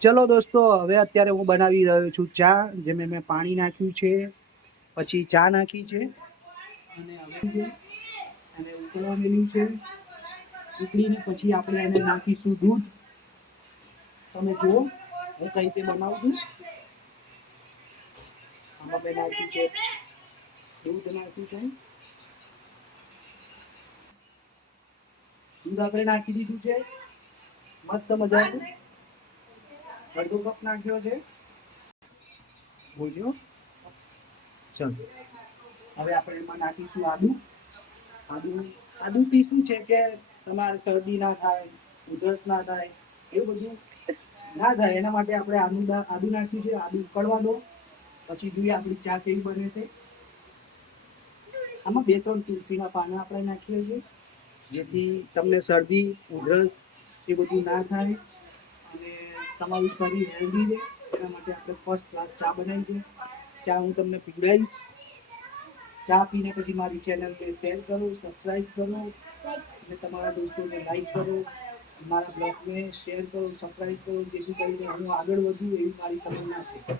ચલો દોસ્તો, હવે અત્યારે હું બનાવી રહ્યો છું ચા. જેમાં મેં પાણી નાખ્યું છે, પછી ચા નાખી છે અને હવે અને ઉકળવા મેલ્યું છે. ઉકળીને પછી આપણે એને નાખીશું દૂધ. તમે જુઓ હું કઈ રીતે બનાવું છું. આમાં મેં નાખ્યું છે દૂધ નાખ્યું છે. દૂધ આપણે નાખી દીધું છે મસ્ત મજાનું. અડધો કપ નાખ્યો છે. બોલ્યો ચલો હવે આપણે એમાં નાખીશું આદુ. આદુથી શું છે કે તમારે શરદી ના થાય, ઉધરસ ના થાય, એવું બધું ના થાય એના માટે આપણે આદુ નાખ્યું છે. આદુ ઉકળવા દો, પછી જોઈએ આપણી ચા કેવી બને છે. આમાં 2-3 તુલસીના પાના આપણે નાખીએ છીએ, જેથી તમને શરદી ઉધરસ એ બધું ના થાય અને તમારું શરીર હેલ્ધી રહે. એના માટે આપણે ફર્સ્ટ ક્લાસ ચા બનાવી છે. ચા હું તમને પીવડાવીશ. ચા પીને પછી મારી ચેનલને શેર કરો, સબસ્ક્રાઈબ કરો અને તમારા દોસ્તોને લાઈક કરો. મારા બ્લોગને શેર કરો, સબસ્ક્રાઈબ કરો, જેથી કરીને હું આગળ વધું એવી મારી તમન્ના છે.